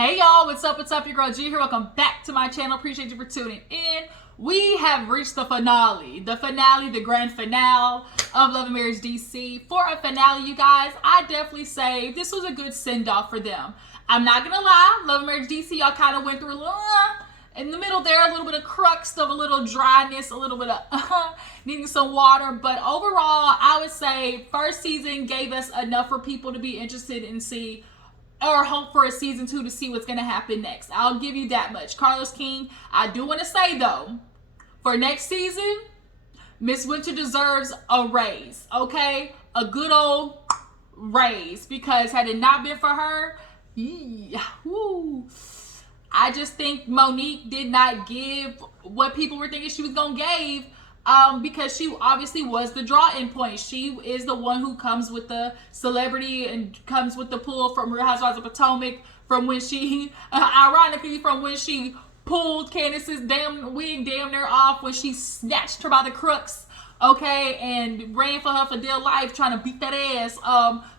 Hey y'all, what's up? What's up? Your girl G here. Welcome back to my channel. Appreciate you for tuning in. We have reached the finale, the grand finale of Love and Marriage DC. For a finale, you guys, I definitely say this was a good send-off for them. I'm not gonna lie, Love and Marriage DC, y'all kind of went through a little, in the middle there, a little bit of crux of a little dryness, a little bit of needing some water. But overall, I would say first season gave us enough for people to be interested and see or hope for a season 2 to see what's going to happen next. I'll give you that much. Carlos King, I do want to say though, for next season, Miss Winter deserves a raise, okay? A good old raise, because had it not been for her, I just think Monique did not give what people were thinking she was going to give. Because she obviously was the draw-in point. She is the one who comes with the celebrity and comes with the pull from Real Housewives of Potomac, from when she, ironically, from when she pulled Candace's damn wig damn near off, when she snatched her by the crooks, okay, and ran for her for dear life, trying to beat that ass.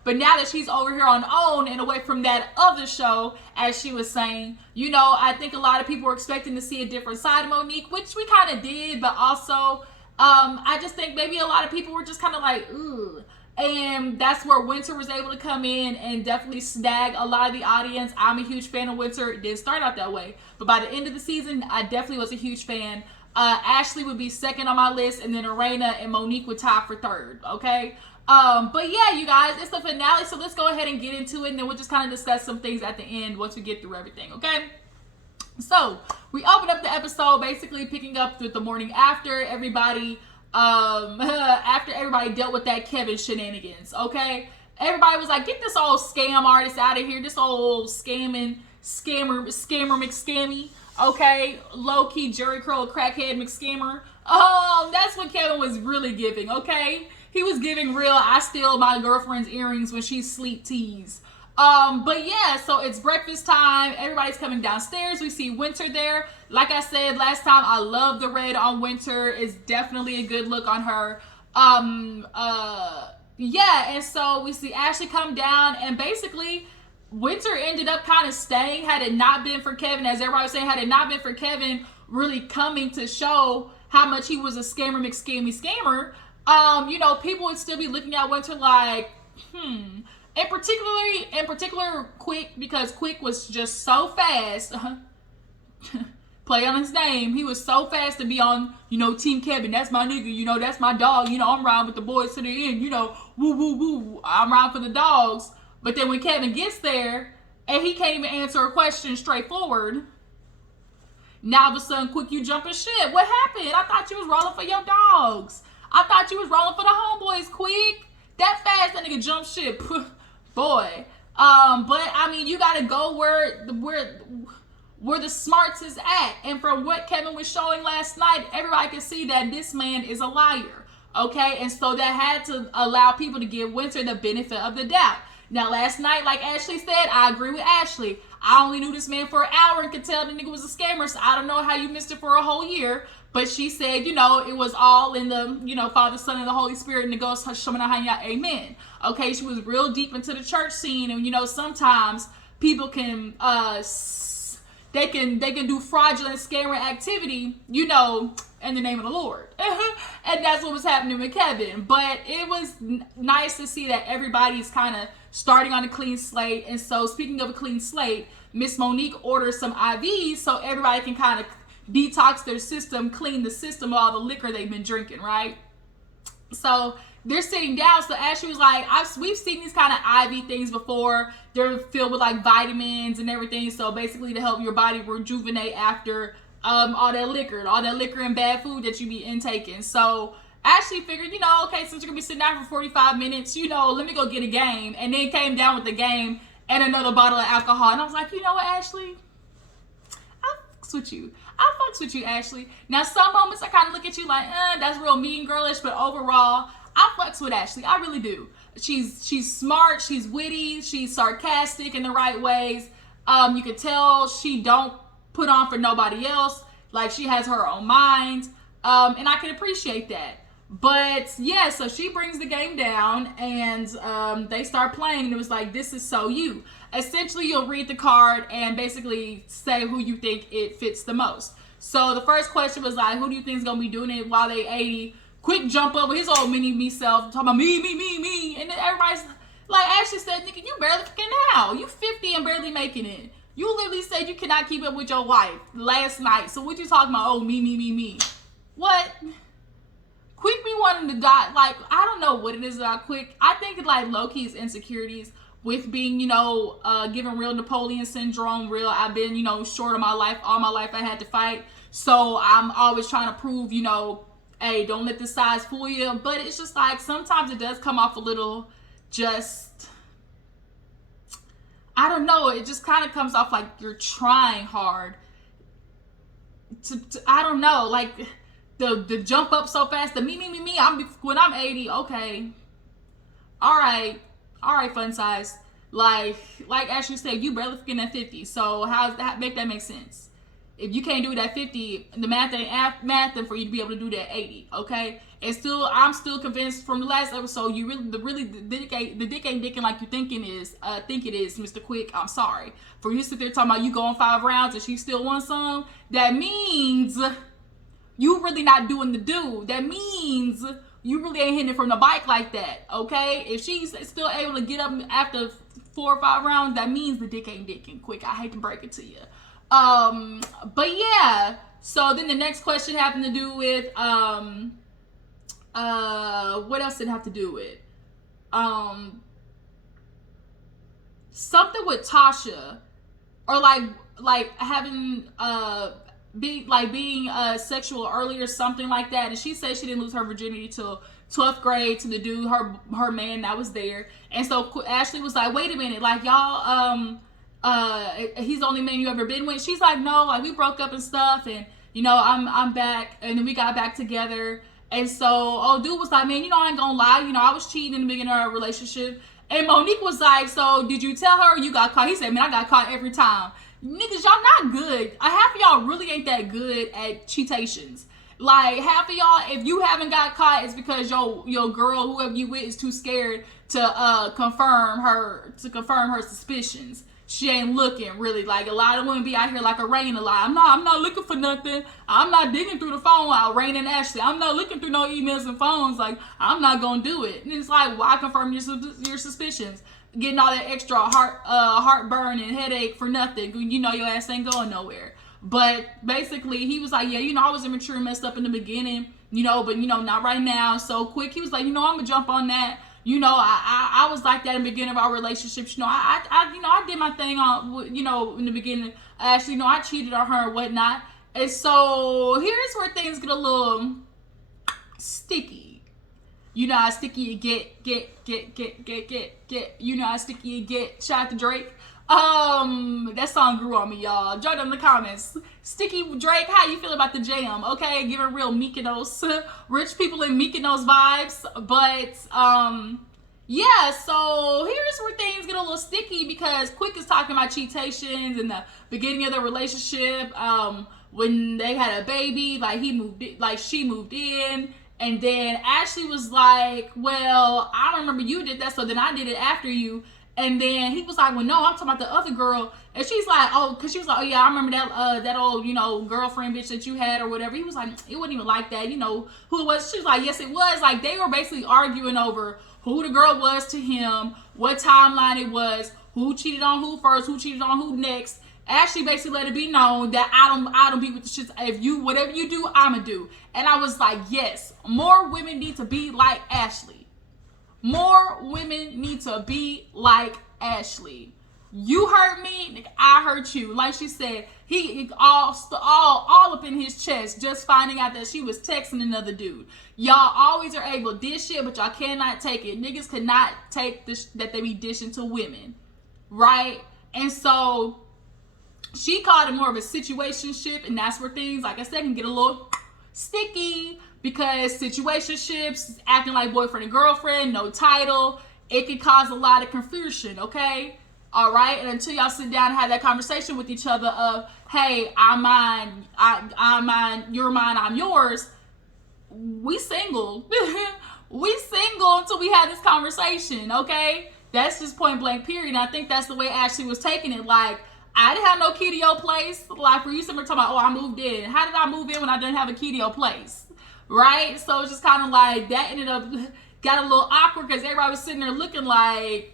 But now that she's over here on OWN and away from that other show, as she was saying, you know, I think a lot of people were expecting to see a different side of Monique, which we kind of did, but also I just think maybe a lot of people were just kind of like, ooh. And that's where Winter was able to come in and definitely snag a lot of the audience. I'm a huge fan of Winter. It didn't start out that way, but by the end of the season, I definitely was a huge fan. Ashley would be second on my list, and then Arena and Monique would tie for third, okay? But yeah, you guys, it's the finale, so let's go ahead and get into it, and then we'll just kind of discuss some things at the end once we get through everything, okay? So, we open up the episode basically picking up with the morning after everybody, after everybody dealt with that Kevin shenanigans, okay? Everybody was like, get this old scam artist out of here, this old scammer McScammy, okay? Low-key Jerry Curl crackhead McScammer. That's what Kevin was really giving, okay? He was giving real, I steal my girlfriend's earrings when she sleep tease. But yeah, so it's breakfast time. Everybody's coming downstairs. We see Winter there. Like I said last time, I love the red on Winter. It's definitely a good look on her. Yeah, and so we see Ashley come down, and basically Winter ended up kind of staying had it not been for Kevin, as everybody was saying, had it not been for Kevin really coming to show how much he was a scammer McScammer, you know, people would still be looking at Winter like, In particular, Quick, because Quick was just so fast. Play on his name. He was so fast to be on, you know, Team Kevin. That's my nigga. You know, that's my dog. You know, I'm riding with the boys to the end. You know, woo, woo, woo. I'm riding for the dogs. But then when Kevin gets there, and he can't even answer a question straightforward, now all of a sudden, Quick, you jumping shit. What happened? I thought you was rolling for your dogs. I thought you was rolling for the homeboys, Quick. That fast, that nigga jump shit. Boy. But I mean, you gotta go where the smarts is at. And from what Kevin was showing last night, everybody could see that this man is a liar. Okay? And so that had to allow people to give Winter the benefit of the doubt. Now, last night, like Ashley said, I agree with Ashley. I only knew this man for an hour and could tell the nigga was a scammer, so I don't know how you missed it for a whole year. But she said, you know, it was all in the, you know, Father, Son, and the Holy Spirit, and the Ghost, amen. Okay, she was real deep into the church scene, and, you know, sometimes people can, they can do fraudulent scamming activity, you know, in the name of the Lord. And that's what was happening with Kevin. But it was nice to see that everybody's kind of starting on a clean slate. And so, speaking of a clean slate, Miss Monique orders some IVs so everybody can kind of detox their system, clean the system of all the liquor they've been drinking, right? So they're sitting down. So Ashley was like, we've seen these kind of IV things before. They're filled with like vitamins and everything. So basically to help your body rejuvenate after all that liquor and bad food that you be intaking. So Ashley figured, you know, okay, since you're gonna be sitting down for 45 minutes, you know, let me go get a game. And then came down with the game and another bottle of alcohol. And I was like, you know what, Ashley? I fucks with you, Ashley. Now, some moments I kind of look at you like, that's real mean girlish, but overall, I fucks with Ashley. I really do. She's smart, she's witty, she's sarcastic in the right ways. You can tell she don't put on for nobody else. Like, she has her own mind. And I can appreciate that. But yeah, so she brings the game down and they start playing and it was like, this is so you. essentially you'll read the card and basically say who you think it fits the most. So the first question was like, who do you think is gonna be doing it while they 80? Quick jump up with his old mini self, talking about me. And then everybody's like, Ashley said, nigga, you barely fucking now. You 50 and barely making it. You literally said you cannot keep up with your wife last night. So what you talking about? Oh, me. What? Quick be wanting to die. Like, I don't know what it is about Quick. I think it's like low-key's insecurities with being, given real Napoleon syndrome, I've been, short of my life. All my life I had to fight. So I'm always trying to prove, hey, don't let the size fool you. But it's just like, sometimes it does come off a little just, I don't know. It just kind of comes off like you're trying hard to I don't know, like the jump up so fast, the me. When I'm 80, okay. All right, fun size. Like Ashley said, you barely fucking at 50. So how does that make sense? If you can't do it at 50, the math ain't mathing for you to be able to do that at 80, okay? And I'm still convinced from the last episode, the dick ain't dicking like you think it is, Mr. Quick. I'm sorry. For you to sit there talking about you going 5 rounds and she still won some, that means you really not doing the do. That means you really ain't hitting it from the bike like that, okay? If she's still able to get up after 4 or 5 rounds, that means the dick ain't dicking. Quick, I hate to break it to you. But yeah, so then the next question happened to do with, what else did it have to do with? Something with Tasha, or like having, being sexual early or something like that. And she said she didn't lose her virginity till 12th grade to the dude, her man that was there. And so Ashley was like, wait a minute, like y'all, he's the only man you ever been with. She's like, no, like we broke up and stuff, and I'm back, and then we got back together. And so dude was like, man, I ain't gonna lie, I was cheating in the beginning of our relationship. And Monique was like, so did you tell her you got caught? He said, man, I got caught every time. Niggas, y'all not good. Half of y'all really ain't that good at cheatations. Like, half of y'all, if you haven't got caught, it's because your girl, whoever you with, is too scared to confirm her suspicions. She ain't looking, really. Like, a lot of women be out here like a Rain a lot. I'm not looking for nothing. I'm not digging through the phone while Rain and Ashley. I'm not looking through no emails and phones. Like, I'm not gonna do it. And it's like, why confirm your suspicions? Getting all that extra heartburn and headache for nothing. Your ass ain't going nowhere. But basically, he was like, yeah, I was immature and messed up in the beginning, but not right now. So Quick, he was like, I'm gonna jump on that. I was like that in the beginning of our relationship. I did my thing on, in the beginning. Actually, I cheated on her and whatnot. And so here's where things get a little sticky. How sticky you get. How sticky you get. Shout out to Drake. That song grew on me, y'all. Join in the comments. Sticky Drake, how you feel about the jam? Okay, giving real Mykonos, rich people in Mykonos vibes. But, yeah, so here's where things get a little sticky because Quick is talking about cheatations in the beginning of the relationship. When they had a baby, she moved in. And then Ashley was like, well, I don't remember you did that, so then I did it after you. And then he was like, well, no, I'm talking about the other girl. And she's like, because she was like, oh, yeah, I remember that old, girlfriend bitch that you had or whatever. He was like, it wasn't even like that, who it was. She was like, yes, it was. Like, they were basically arguing over who the girl was to him, what timeline it was, who cheated on who first, who cheated on who next. Ashley basically let it be known that I don't be with the shits. If you, whatever you do, I'ma do. And I was like, yes, more women need to be like Ashley. More women need to be like Ashley. You hurt me, nigga, I hurt you. Like she said, he all up in his chest just finding out that she was texting another dude. Y'all always are able to dish it, but y'all cannot take it. Niggas cannot take this that they be dishing to women, right? And so she called it more of a situationship, and that's where things, like I said, can get a little sticky. Because situationships, acting like boyfriend and girlfriend, no title, it can cause a lot of confusion, okay? All right? And until y'all sit down and have that conversation with each other of, hey, I'm mine, you're mine, I'm yours, we single. We single until we have this conversation, okay? That's just point blank period. And I think that's the way Ashley was taking it. Like, I didn't have no key to your place. Like, for you, somebody talking about, oh, I moved in. How did I move in when I didn't have a key to your place? Right? So it's just kind of like, that ended up, got a little awkward because everybody was sitting there looking like,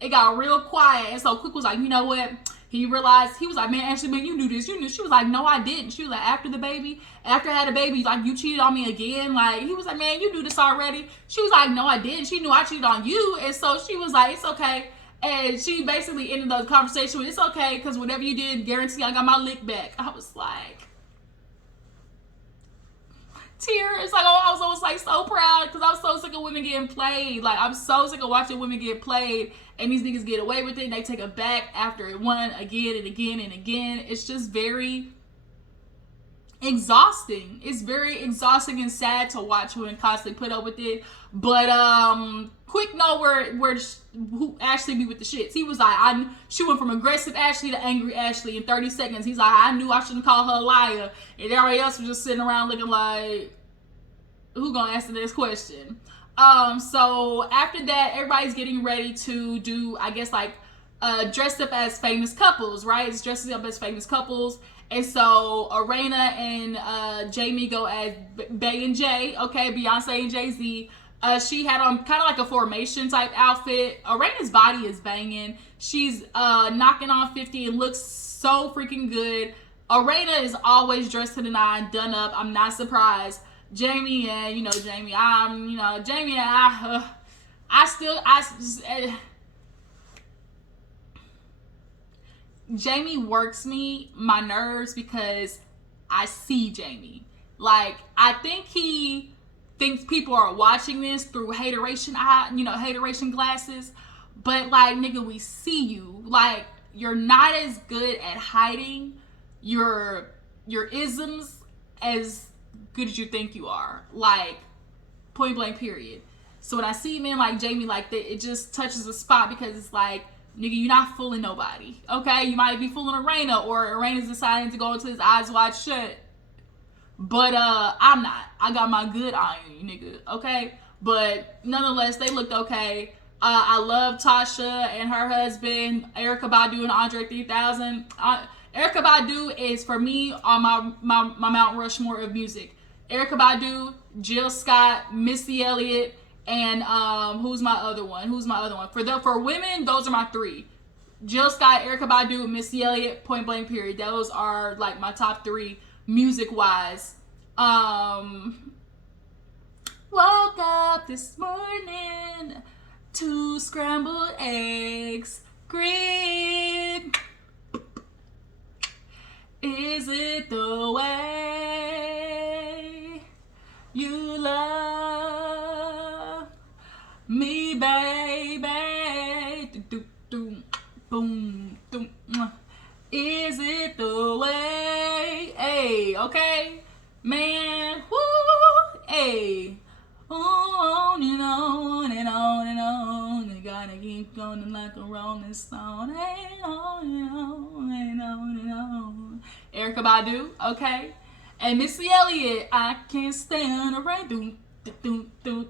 it got real quiet. And so Quick was like, you know what? He realized, he was like, man, Ashley, man, you knew this. You knew. She was like, no, I didn't. She was like, after I had a baby, like, you cheated on me again. Like, he was like, man, you knew this already. She was like, no, I didn't. She knew I cheated on you. And so she was like, it's okay. And she basically ended the conversation with, it's okay, because whatever you did, guarantee I got my lick back. I was like, tears. Like, oh, I was almost like so proud because I was so sick of women getting played. Like, I'm so sick of watching women get played and these niggas get away with it and they take it back after it won again and again and again. It's just very exhausting. It's very exhausting and sad to watch women constantly put up with it. But Quick know where who Ashley be with the shits. He was like, she went from aggressive Ashley to angry Ashley in 30 seconds. He's like, I knew I shouldn't call her a liar. And everybody else was just sitting around looking like, who gonna ask the next question? So after that, everybody's getting ready to do, I guess, like, dressed up as famous couples, right? It's dressing up as famous couples. And so Arena and Jamie go as Bay and Jay, okay, Beyonce and Jay-Z. She had on kind of like a formation type outfit. Arena's body is banging. She's knocking on 50 and looks so freaking good. Arena is always dressed to the nine, done up. I'm not surprised. Jamie and, Jamie, Jamie works my nerves because I see Jamie. Like, I think he thinks people are watching this through hateration glasses. But, like, nigga, we see you. Like, you're not as good at hiding your isms as good as you think you are. Like, point blank period. So when I see men like Jamie like that, it just touches the spot because it's like, nigga, you're not fooling nobody. Okay? You might be fooling Arena, or Arena's deciding to go into his eyes wide shut. But I'm not. I got my good eye on you, nigga. Okay? But nonetheless, they looked okay. I love Tasha and her husband, Erykah Badu and Andre 3000. Erykah Badu is, for me, on my Mount Rushmore of music. Erykah Badu, Jill Scott, Missy Elliott, and who's my other one? For women, those are my three. Jill Scott, Erykah Badu, Missy Elliott, point blank period. Those are like my top three music wise. Woke up this morning, 2 scrambled eggs, Greg. Is it the way you love me, baby? Boom, boom. Is it the way? Hey, okay, man. Woo, hey. On and on and on and on. You gotta keep going like a rolling stone. Hey, on and on and on and on. Erykah Badu, okay. And Missy Elliott, I can't stand the rain. Doom, doom, doom,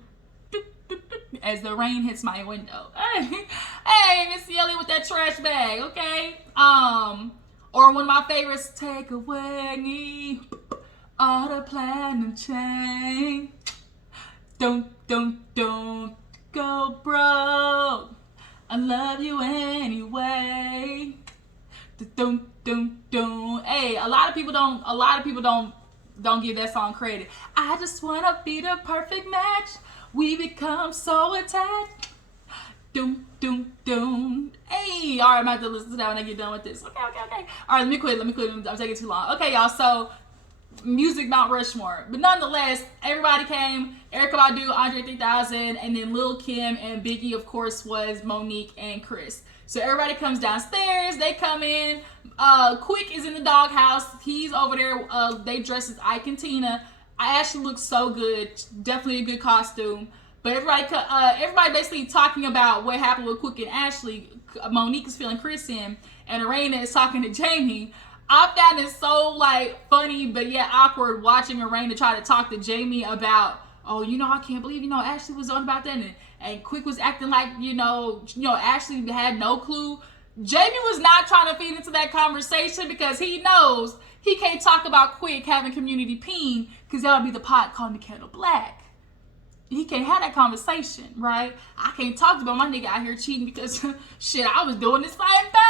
as the rain hits my window. Hey, Missy Elliott with that trash bag, okay? Or one of my favorites, take away all the platinum chain. Don't go broke. I love you anyway. Don't. Hey, a lot of people don't give that song credit. I just wanna be the perfect match. We become so attached. Doom. Hey, all right, I'm about to listen to that when I get done with this. Okay. All right, let me quit. I'm taking too long. Okay, y'all. So, music Mount Rushmore, but nonetheless, everybody came. Erykah Badu, Andre 3000, and then Lil Kim and Biggie, of course, was Monique and Chris. So everybody comes downstairs. They come in. Quick is in the doghouse. He's over there. They dress as Ike and Tina. I actually look so good. Definitely a good costume. But everybody basically talking about what happened with Quick and Ashley. Monique is feeling Chris in, and Arena is talking to Jamie. I found it so like funny, but yet awkward watching Arena try to talk to Jamie about, oh, I can't believe, Ashley was on about that, and Quick was acting like, Ashley had no clue. Jamie was not trying to feed into that conversation because he knows he can't talk about Quick having community peen because that would be the pot calling the kettle black. He can't have that conversation, right? I can't talk about my nigga out here cheating because shit, I was doing the same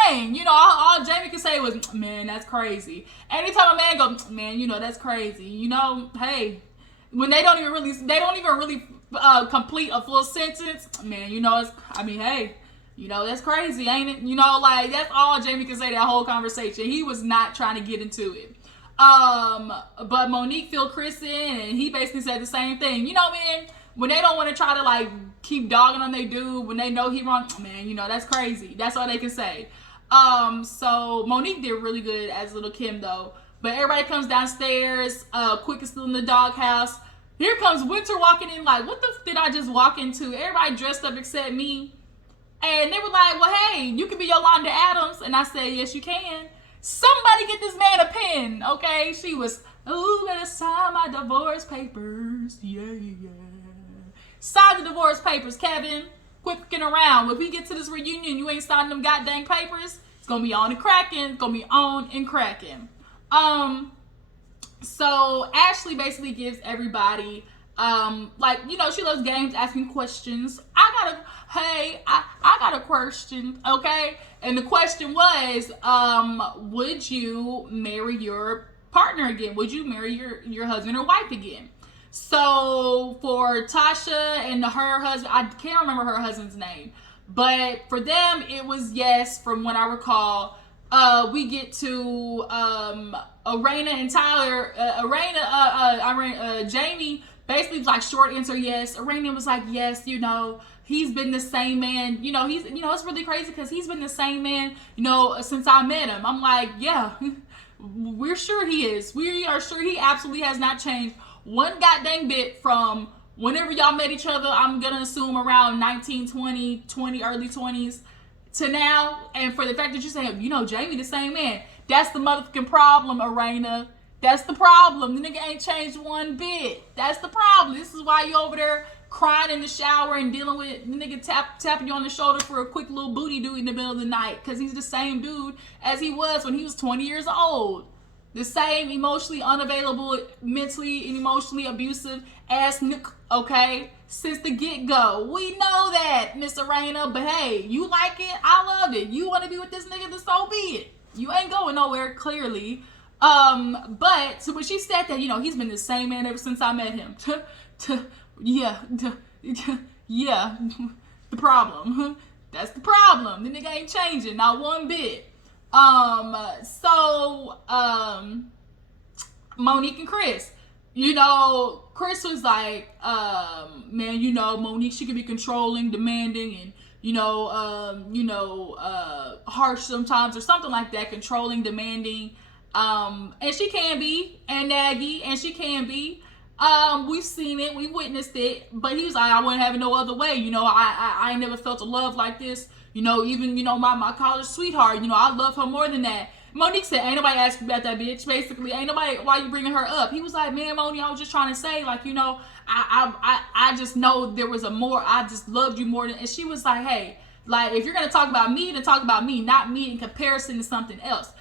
thing. All Jamie could say was, man, that's crazy. Anytime a man goes, man, that's crazy. Hey, when they don't even really complete a full sentence, man, hey, that's crazy, ain't it? That's all Jamie can say that whole conversation. He was not trying to get into it. But Monique filled Chris in, and he basically said the same thing. Man, when they don't want to try to keep dogging on they dude when they know he wrong, man, that's crazy. That's all they can say. So Monique did really good as Little Kim though. But everybody comes downstairs. Quick is still in the doghouse. Here comes Winter walking in like, what the f did I just walk into? Everybody dressed up except me. And they were like, well, hey, you can be Yolanda Adams. And I said, yes, you can. Somebody get this man a pen, okay? She was, better sign my divorce papers. Yeah. Sign the divorce papers, Kevin. Quit fucking around. If we get to this reunion, you ain't signing them goddamn papers, it's gonna be on and cracking. It's gonna be on and cracking. So Ashley basically gives everybody, she loves games, asking questions. I got a question, okay? And the question was, would you marry your partner again? Would you marry your husband or wife again? So for Tasha and her husband, I can't remember her husband's name, but for them it was yes. From what I recall, we get to Arena and Tyler. Jamie basically was like short answer yes. Arena was like yes. He's been the same man. It's really crazy because he's been the same man. Since I met him. I'm like, yeah, we're sure he is. We are sure he absolutely has not changed one goddamn bit from whenever y'all met each other. I'm gonna assume around 19, 20, early 20s to now. And for the fact that you're saying, Jamie the same man, that's the motherfucking problem, Arena. That's the problem. The nigga ain't changed one bit. That's the problem. This is why you over there crying in the shower and dealing with the nigga tapping you on the shoulder for a quick little booty dude in the middle of the night, because he's the same dude as he was when he was 20 years old. The same emotionally unavailable, mentally and emotionally abusive ass nigga, okay? Since the get-go. We know that, Miss Arena, but hey, you like it, I love it. You want to be with this nigga, then so be it. You ain't going nowhere, clearly. But, so when she said that, he's been the same man ever since I met him. Yeah, the problem. That's the problem. The nigga ain't changing, not one bit. Monique and Chris. Chris was like, man, Monique, she can be controlling, demanding, and, harsh sometimes or something like that, controlling, demanding. And she can be, and naggy, and she can be. We've seen it, we witnessed it, but he was like, I wouldn't have it no other way. I ain't never felt a love like this. Even, my college sweetheart, I love her more than that. Monique said, ain't nobody asked about that bitch. Basically, ain't nobody, why you bringing her up? He was like, man, Moni, I was just trying to say, I just know there was I just loved you more than, and she was like, hey, if you're going to talk about me, then talk about me, not me in comparison to something else.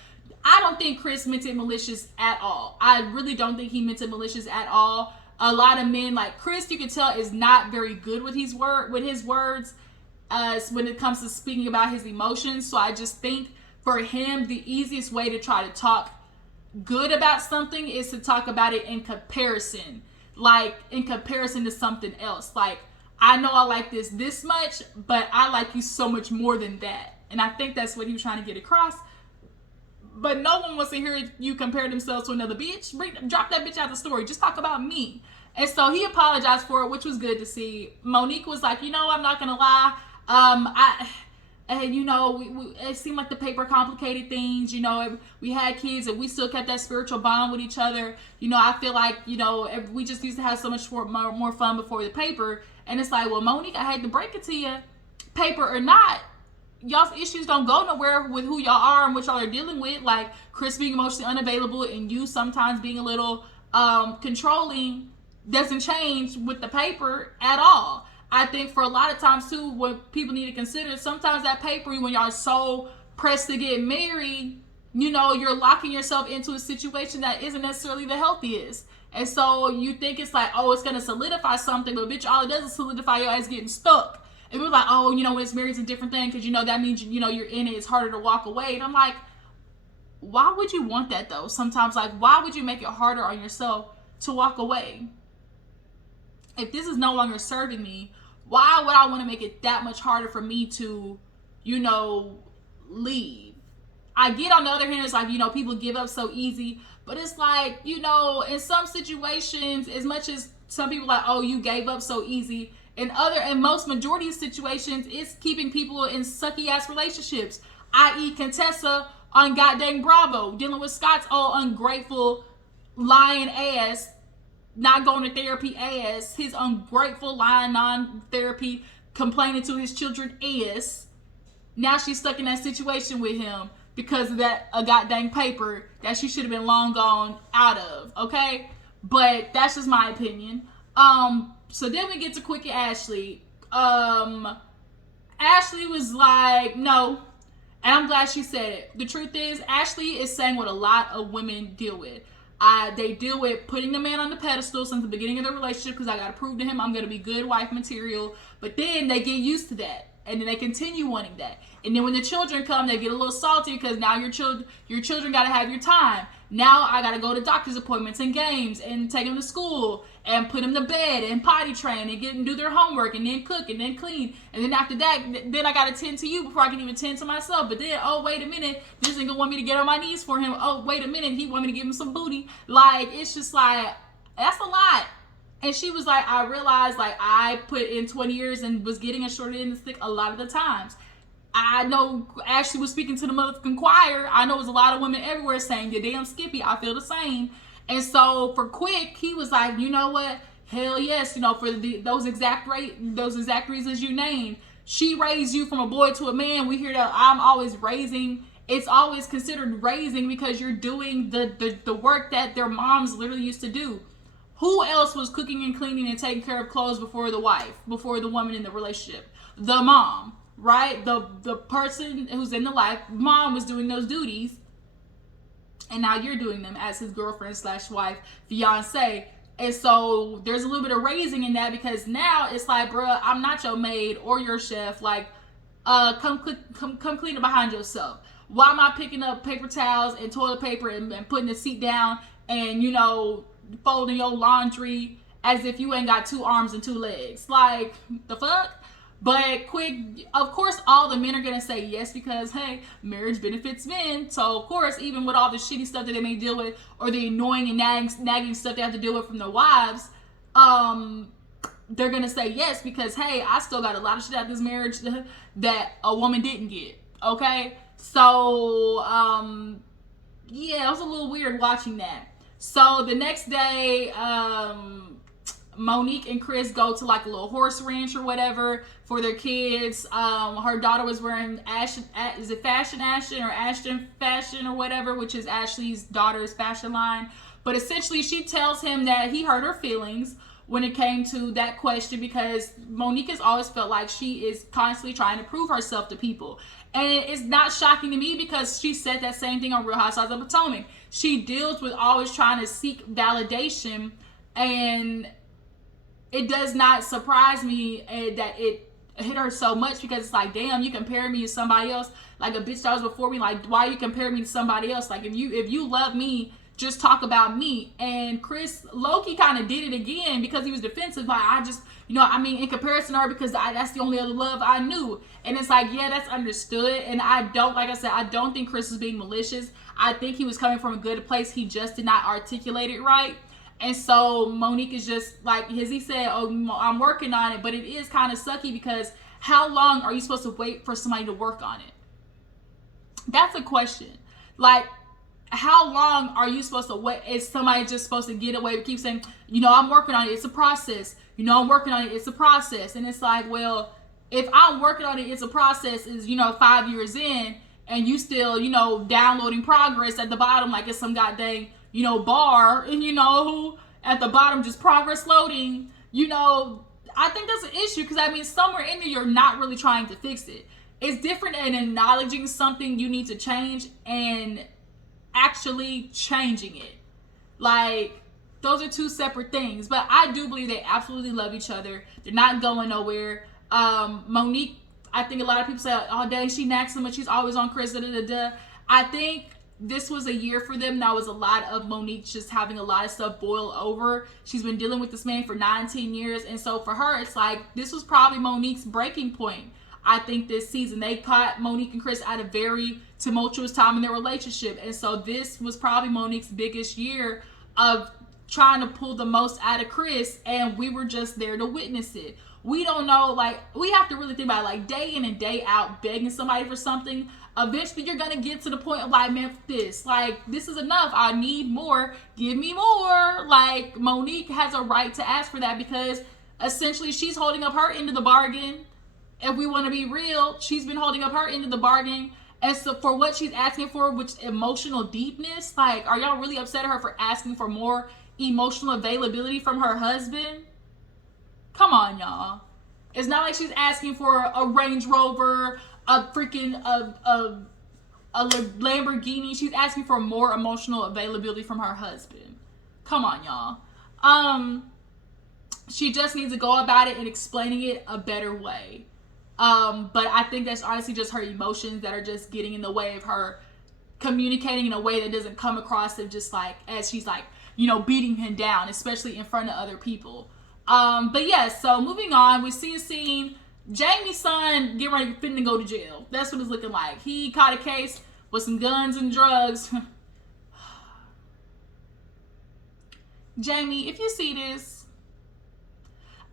I don't think Chris meant it malicious at all. I really don't think he meant it malicious at all. A lot of men, like Chris, you can tell is not very good with his words when it comes to speaking about his emotions. So I just think for him, the easiest way to try to talk good about something is to talk about it in comparison. In comparison to something else. I know I like this much, but I like you so much more than that. And I think that's what he was trying to get across. But no one wants to hear you compare themselves to another bitch. Drop that bitch out of the story. Just talk about me. And so he apologized for it, which was good to see. Monique was like, I'm not going to lie. It seemed like the paper complicated things. We had kids and we still kept that spiritual bond with each other. I feel like, we just used to have so much more fun before the paper. And it's like, well, Monique, I hate to break it to you. Paper or not, y'all's issues don't go nowhere with who y'all are and what y'all are dealing with. Chris being emotionally unavailable and you sometimes being a little controlling doesn't change with the paper at all. I think for a lot of times too, what people need to consider, sometimes that paper, when y'all are so pressed to get married, you're locking yourself into a situation that isn't necessarily the healthiest. And so you think it's like, oh, it's going to solidify something, but bitch, all it does is solidify your ass getting stuck. And we're like, oh, when it's married, it's a different thing, because, that means, you're in it, it's harder to walk away. And I'm like, why would you want that though? Sometimes, like, why would you make it harder on yourself to walk away? If this is no longer serving me, why would I want to make it that much harder for me to, leave? I get, on the other hand, it's like, people give up so easy, but it's like, in some situations, as much as some people like, oh, you gave up so easy, in most majority of situations, it's keeping people in sucky ass relationships, i.e. Contessa on goddamn Bravo, dealing with Scott's old ungrateful, lying ass, not going to therapy ass, his ungrateful, lying non-therapy, complaining to his children ass. Now she's stuck in that situation with him because of that a goddamn paper that she should have been long gone out of, okay? But that's just my opinion. So then we get to Quick and Ashley. Ashley was like, no. And I'm glad she said it. The truth is, Ashley is saying what a lot of women deal with. They deal with putting the man on the pedestal since the beginning of the relationship, because I got to prove to him I'm going to be good wife material. But then they get used to that. And then they continue wanting that. And then when the children come, they get a little salty because now your children got to have your time. Now I got to go to doctor's appointments and games and take them to school and put them to bed and potty train and get and do their homework and then cook and then clean. And then after that, then I got to tend to you before I can even tend to myself. But then, oh, wait a minute, this nigga want me to get on my knees for him. Oh, wait a minute, he want me to give him some booty. Like, it's just like, that's a lot. And she was like, I realized, like, I put in 20 years and was getting a short end of the stick a lot of the times. I know Ashley was speaking to the motherfucking choir. I know there's a lot of women everywhere saying, you're damn Skippy. I feel the same. And so for Quick, he was like, you know what? Hell yes. For those exact reasons you named. She raised you from a boy to a man. We hear that I'm always raising. It's always considered raising because you're doing the work that their moms literally used to do. Who else was cooking and cleaning and taking care of clothes before the wife, before the woman in the relationship? The mom, right? The person who's in the life, mom was doing those duties. And now you're doing them as his girlfriend / wife, fiance. And so there's a little bit of raising in that, because now it's like, bruh, I'm not your maid or your chef. Like, come clean it behind yourself. Why am I picking up paper towels and toilet paper and putting the seat down and, folding your laundry as if you ain't got 2 arms and 2 legs? Like, the fuck? But Quick, of course, all the men are going to say yes, because, hey, marriage benefits men. So, of course, even with all the shitty stuff that they may deal with, or the annoying and nagging stuff they have to deal with from their wives, they're going to say yes, because, hey, I still got a lot of shit out of this marriage that a woman didn't get. Okay? So, yeah, it was a little weird watching that. So the next day, Monique and Chris go to like a little horse ranch or whatever for their kids. Her daughter was wearing is it Fashion Ashton or Ashton Fashion or whatever, which is Ashley's daughter's fashion line. But essentially she tells him that he hurt her feelings when it came to that question, because Monique has always felt like she is constantly trying to prove herself to people. And it's not shocking to me, because she said that same thing on Real Housewives of Potomac. She deals with always trying to seek validation, and it does not surprise me that it hit her so much, because it's like, damn, you compare me to somebody else, like a bitch that was before me. Like, why you compare me to somebody else? Like, if you love me, just talk about me. And Chris Loki kind of did it again, because he was defensive. Like, I just, in comparison to her, because that's the only other love I knew. And it's like, yeah, that's understood. And I don't think Chris was being malicious. I think he was coming from a good place. He just did not articulate it right. And so Monique is just like, as he said, oh, I'm working on it. But it is kind of sucky, because how long are you supposed to wait for somebody to work on it? That's a question. Like, how long are you supposed to wait? Is somebody just supposed to get away with keep saying, I'm working on it, it's a process. I'm working on it, it's a process. And it's like, well, if I'm working on it, it's a process is, 5 years in, and you still, downloading progress at the bottom like it's some goddamn, bar, and who at the bottom just progress loading, I think that's an issue because I mean, somewhere in there, you're not really trying to fix it. It's different in acknowledging something you need to change and actually changing it. Like, those are two separate things. But I do believe they absolutely love each other. They're not going nowhere. Monique, I think a lot of people say, oh, dang, she knacks him, but she's always on Chris, da da da da. I think this was a year for them. That was a lot of Monique just having a lot of stuff boil over. She's been dealing with this man for 19 years. And so for her, it's like, this was probably Monique's breaking point. I think this season they caught Monique and Chris at a very tumultuous time in their relationship. And so this was probably Monique's biggest year of trying to pull the most out of Chris. And we were just there to witness it. We don't know, like, we have to really think about it, like, day in and day out begging somebody for something. Eventually you're gonna get to the point of like, man, this is enough. I need more. Give me more. Like, Monique has a right to ask for that because essentially she's holding up her end of the bargain. If we want to be real, she's been holding up her end of the bargain. And so for what she's asking for, which emotional deepness, like, are y'all really upset at her for asking for more emotional availability from her husband? Come on, y'all. It's not like she's asking for a Range Rover, a freaking a Lamborghini. She's asking for more emotional availability from her husband. Come on, y'all. She just needs to go about it and explaining it a better way. But I think that's honestly just her emotions that are just getting in the way of her communicating in a way that doesn't come across as just like, as she's like, you know, beating him down, especially in front of other people. But yeah, so moving on, we see a scene, Jamie's son getting ready to go to jail. That's what it's looking like. He caught a case with some guns and drugs. Jamie, if you see this,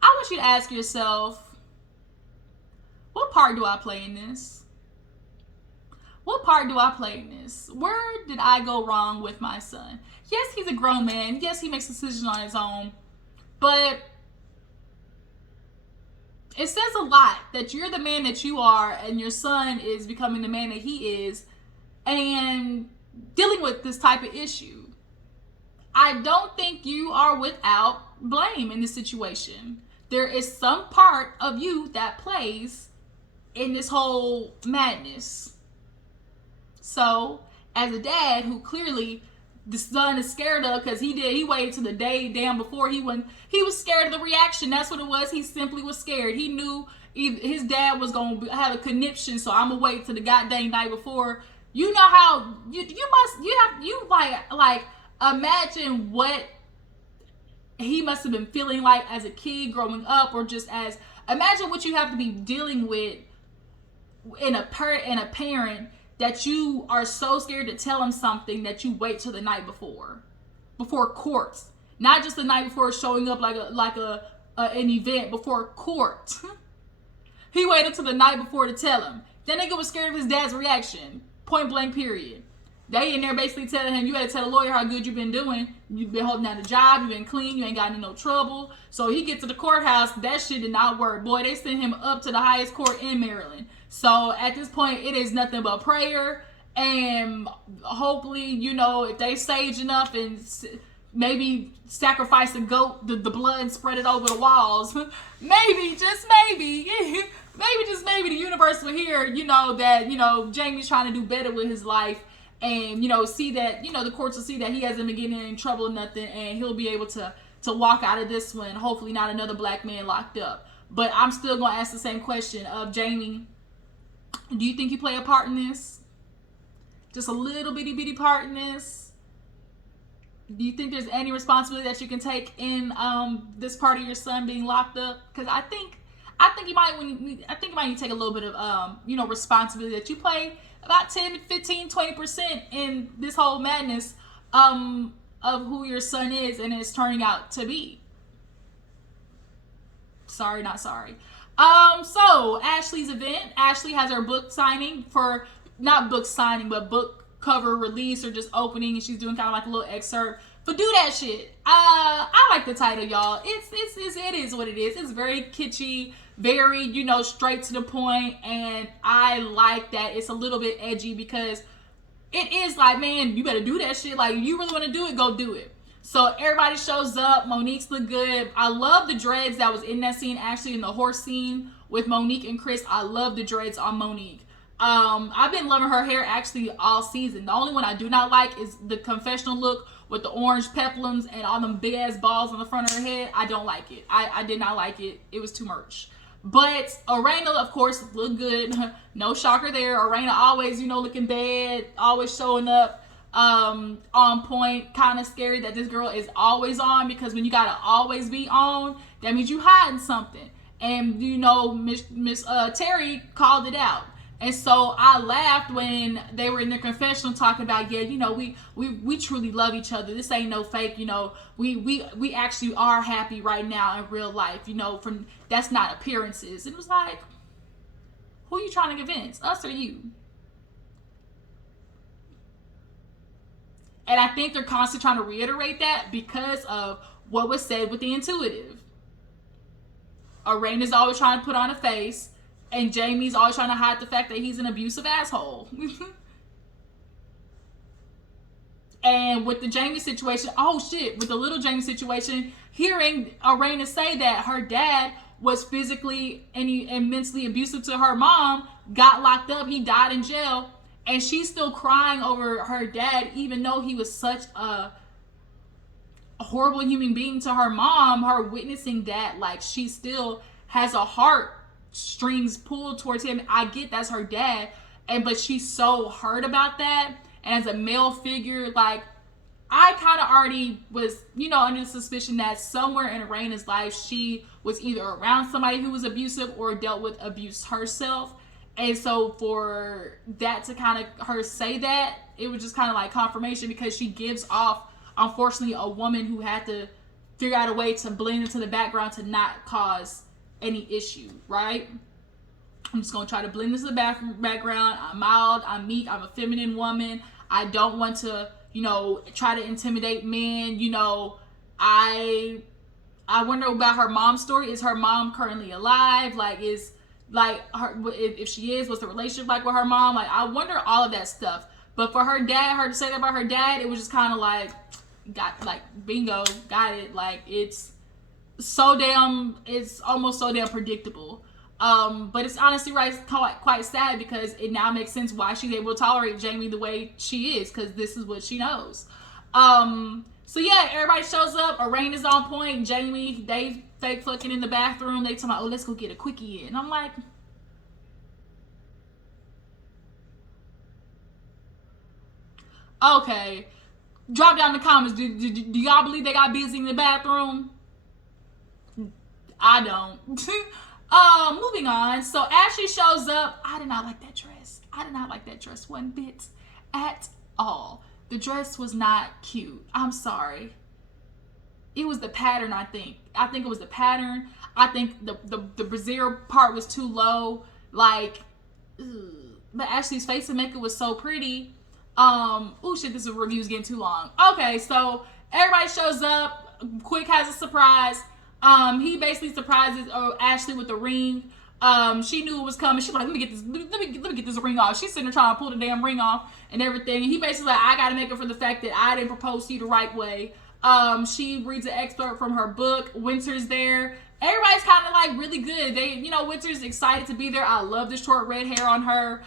I want you to ask yourself, what part do I play in this? What part do I play in this? Where did I go wrong with my son? Yes, he's a grown man. Yes, he makes decisions on his own. But it says a lot that you're the man that you are and your son is becoming the man that he is and dealing with this type of issue. I don't think you are without blame in this situation. There is some part of you that plays in this whole madness. So, as a dad who clearly the son is scared of, because he waited to the day damn before he was scared of the reaction. That's what it was. He simply was scared. He knew his dad was going to have a conniption, so I'm going to wait to the goddamn night before. You know how you like imagine what he must have been feeling like as a kid growing up, or just as, imagine what you have to be dealing with in a parent that you are so scared to tell him something that you wait till the night before courts, not just the night before showing up like an event, before court. He waited till the night before to tell him. That nigga was scared of his dad's reaction, point blank period. They in there basically telling him, you had to tell the lawyer how good you've been doing. You've been holding down a job. You've been clean. You ain't gotten in no trouble. So he gets to the courthouse. That shit did not work. Boy, they sent him up to the highest court in Maryland. So at this point, it is nothing but prayer. And hopefully, you know, if they sage enough and maybe sacrifice a goat, the blood, and spread it over the walls. Maybe, just maybe. Maybe, just maybe the universe will hear, you know, that, you know, Jamie's trying to do better with his life. And, you know, see that, you know, the courts will see that he hasn't been getting in trouble or nothing. And he'll be able to walk out of this one. Hopefully not another black man locked up. But I'm still going to ask the same question of Jamie. Do you think you play a part in this? Just a little bitty part in this? Do you think there's any responsibility that you can take in this part of your son being locked up? Because I think you might need to take a little bit of you know, responsibility that you play about 10, 15, 20% in this whole madness of who your son is and is turning out to be. Sorry, not sorry. So Ashley's event. Ashley has her book signing for, not book signing, but book cover release or just opening, and she's doing kind of like a little excerpt. But do that shit. I like the title, y'all. It is what it is. It's very kitschy, very, you know, straight to the point, and I like that it's a little bit edgy because it is like, man, you better do that shit. Like, you really want to do it, go do it. So everybody shows up. Monique's look good. I love the dreads that was in that scene, actually in the horse scene with Monique and Chris. I love the dreads on Monique. I've been loving her hair actually all season. The only one I do not like is the confessional look with the orange peplums and all them big ass balls on the front of her head. I don't like it. I did not like it. It was too much. But Arena, of course, looked good. No shocker there. Arena always, looking bad, always showing up on point. Kind of scary that this girl is always on, because when you gotta always be on, that means you hiding something. And Miss Terry called it out. And so I laughed when they were in their confessional talking about, we truly love each other. This ain't no fake, we actually are happy right now in real life, from that's not appearances. And it was like, who are you trying to convince, us or you? And I think they're constantly trying to reiterate that because of what was said with the intuitive. Arena's always trying to put on a face, and Jamie's always trying to hide the fact that he's an abusive asshole. And with the Jamie situation, with the little Jamie situation, hearing Arena say that her dad was physically and mentally abusive to her mom, got locked up, he died in jail, and she's still crying over her dad, even though he was such a horrible human being to her mom, her witnessing that, like, she still has a heart strings pulled towards him. I get that's her dad, but she's so hurt about that. And as a male figure, like, I kind of already was, under the suspicion that somewhere in Arena's life, she was either around somebody who was abusive or dealt with abuse herself. And so for that to kind of her say that, it was just kind of like confirmation, because she gives off, unfortunately, a woman who had to figure out a way to blend into the background to not cause any issue, right? I'm just gonna try to blend into the background. I'm mild, I'm meek, I'm a feminine woman. I don't want to, try to intimidate men. I wonder about her mom's story. Is her mom currently alive? Like, is like her, if she is, what's the relationship like with her mom? Like, I wonder all of that stuff. But for her to say that about her dad, it was just kind of like, bingo, got it. Like, it's almost so damn predictable. But it's honestly quite sad, because it now makes sense why she's able to tolerate Jamie the way she is, because this is what she knows. So yeah, everybody shows up. Arena's on point. Jamie, they fake fucking in the bathroom. They talking about, let's go get a quickie in. And I'm like, okay. Drop down in the comments. Do y'all believe they got busy in the bathroom? I don't. Moving on. So Ashley shows up. I did not like that dress. I did not like that dress one bit at all. The dress was not cute. I'm sorry. It was the pattern, I think. I think it was the pattern. I think the brassiere part was too low. Like, ugh. But Ashley's face and makeup was so pretty. Oh shit, this review's getting too long. Okay, so everybody shows up. Quick has a surprise. He basically surprises Ashley with the ring. She knew it was coming. She's like, let me get this ring off. She's sitting there trying to pull the damn ring off and everything. And he basically like, I gotta make it for the fact that I didn't propose to you the right way. She reads an excerpt from her book. Winter's there. Everybody's kind of like really good. Winter's excited to be there. I love the short red hair on her.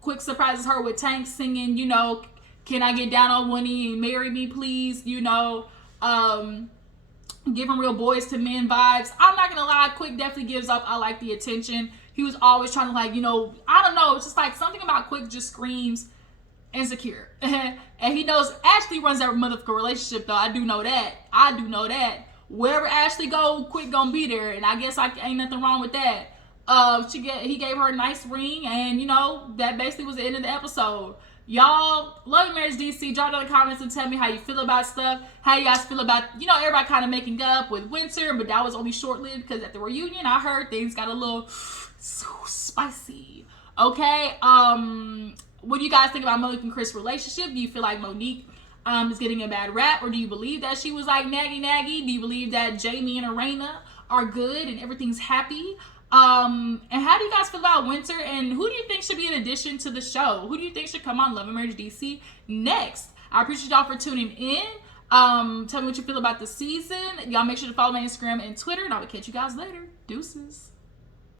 Quick surprises her with Tank singing, can I get down on one knee and marry me, please? Giving real boys to men vibes. I'm not gonna lie, Quick definitely gives up. I like the attention. He was always trying to I don't know, it's just like something about Quick just screams insecure. And he knows Ashley runs that motherfucking relationship though. I do know that. Wherever Ashley go, Quick gonna be there. And I guess ain't nothing wrong with that. He gave her a nice ring, and that basically was the end of the episode. Y'all, Love and Marriage DC, drop down in the comments and tell me how you feel about stuff. How you guys feel about, everybody kind of making up with Winter, but that was only short-lived because at the reunion, I heard things got a little spicy. Okay, what do you guys think about Monique and Chris' relationship? Do you feel like Monique is getting a bad rap, or do you believe that she was like naggy? Do you believe that Jamie and Arena are good and everything's happy? And how do you guys feel about Winter, and who do you think should be an addition to the show? Who do you think should come on Love and Marriage DC next? I appreciate y'all for tuning in. Tell me what you feel about the season. Y'all make sure to follow my Instagram and Twitter, and I will catch you guys later. Deuces.